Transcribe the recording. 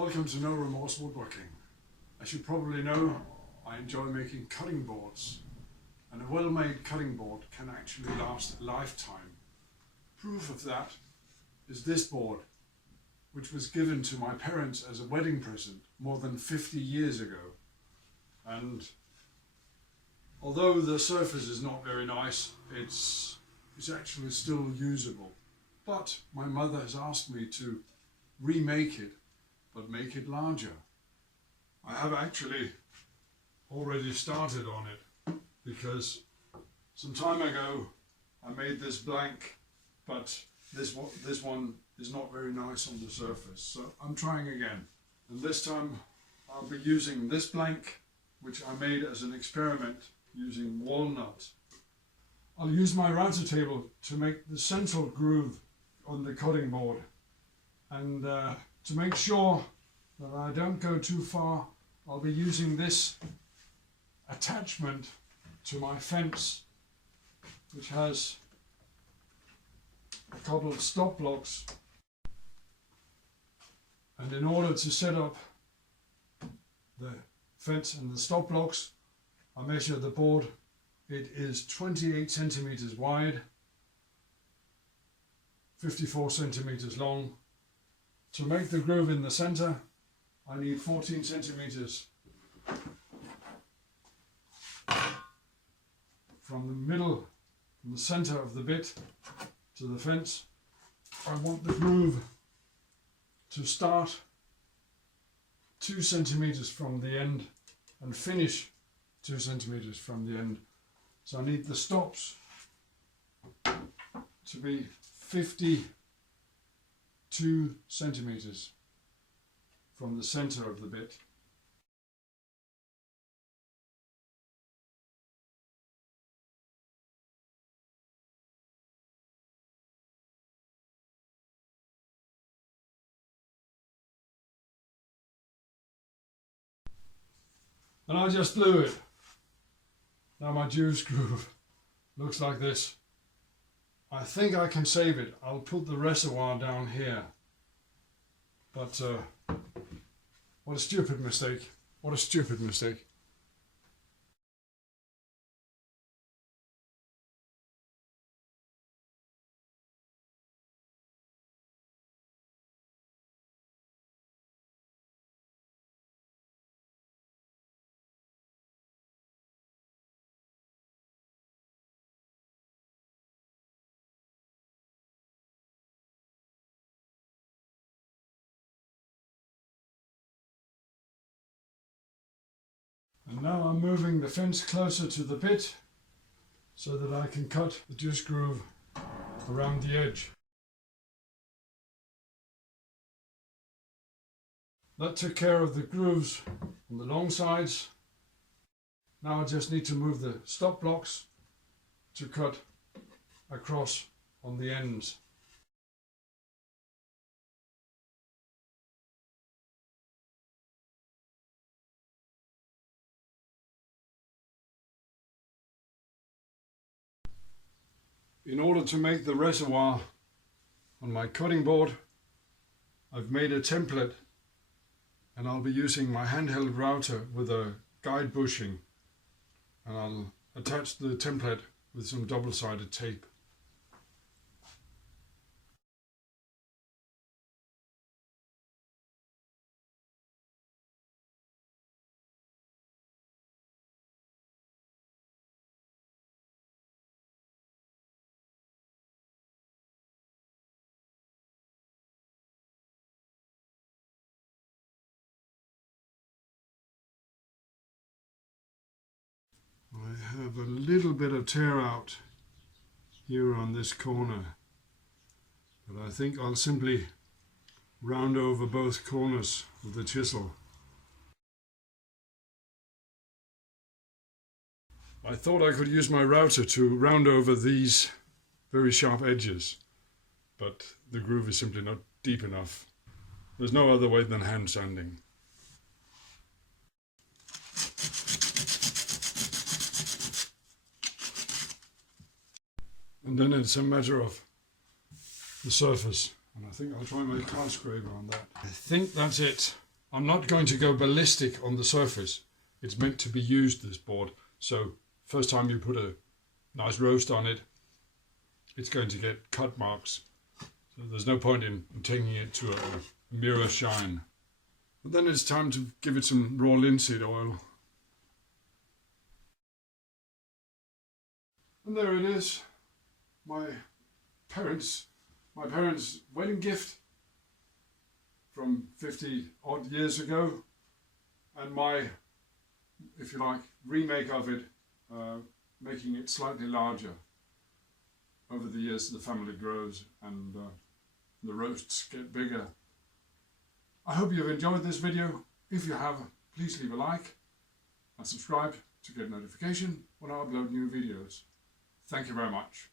Welcome to No Remorse Woodworking. As you probably know, I enjoy making cutting boards, and a well-made cutting board can actually last a lifetime. Proof of that is this board, which was given to my parents as a wedding present more than 50 years ago. And although the surface is not very nice, it's actually still usable. But my mother has asked me to remake it, but make it larger. I have actually already started on it, because some time ago I made this blank, but this one is not very nice on the surface. So I'm trying again. And this time I'll be using this blank, which I made as an experiment using walnut. I'll use my router table to make the central groove on the cutting board. And to make sure that I don't go too far, I'll be using this attachment to my fence, which has a couple of stop blocks. And in order to set up the fence and the stop blocks, I measure the board. It is 28 centimeters wide, 54 centimeters long. To make the groove in the center, I need 14 centimeters from the middle, from the center of the bit to the fence. I want the groove to start 2 centimeters from the end and finish 2 centimeters from the end. So I need the stops to be 52 centimeters from the center of the bit. And I just blew it. Now my juice groove looks like this. I think I can save it. I'll put the reservoir down here. But what a stupid mistake. What a stupid mistake. And now I'm moving the fence closer to the bit so that I can cut the juice groove around the edge. That took care of the grooves on the long sides. Now I just need to move the stop blocks to cut across on the ends. In order to make the reservoir on my cutting board, I've made a template, and I'll be using my handheld router with a guide bushing, and I'll attach the template with some double-sided tape. I have a little bit of tear out here on this corner, but I think I'll simply round over both corners with the chisel. I thought I could use my router to round over these very sharp edges, but the groove is simply not deep enough. There's no other way than hand sanding. And then it's a matter of the surface. And I think I'll try my car scraper on that. I think that's it. I'm not going to go ballistic on the surface. It's meant to be used, this board. So first time you put a nice roast on it, it's going to get cut marks. So there's no point in taking it to a mirror shine. But then it's time to give it some raw linseed oil. And there it is. My parents' wedding gift from 50 odd years ago, and my, if you like, remake of it, making it slightly larger. Over the years the family grows and the roasts get bigger. I hope you've enjoyed this video. If you have, please leave a like and subscribe to get notification when I upload new videos. Thank you very much.